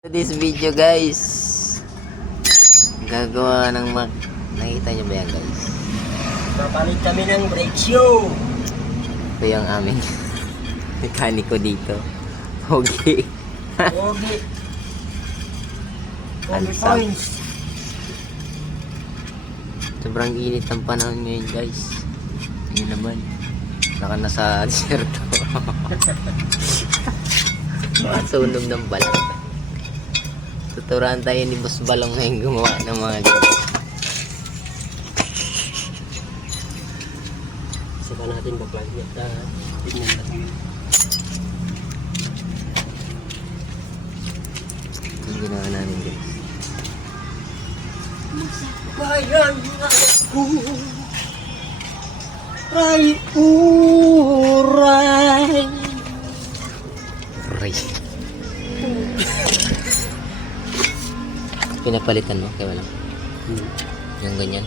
This video guys, gagawa ng nakita nyo ba yan guys? Papalit kami ng brake shoe. Ito yung aming mekaniko dito. Pogi. Pogi. Pogi Ansam. points. Sobrang init ang panahon ngayon guys. Yun naman, naka nasa desierto. Masunog ng balat. Tuturuan tayo ni Boss Balong ngayon gumawa ng mga ganito. Saka natin baklang at tignan natin. Yung ginawa namin guys. Bayan ako ay uray. Ray. Pinapalitan mo? Kaya wala. Yung ganyan.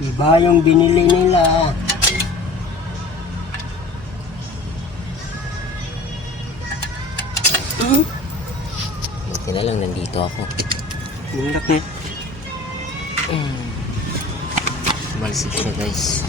Iba yung binili nila. Buti na lang nandito ako. Yung laki. Malsik siya guys.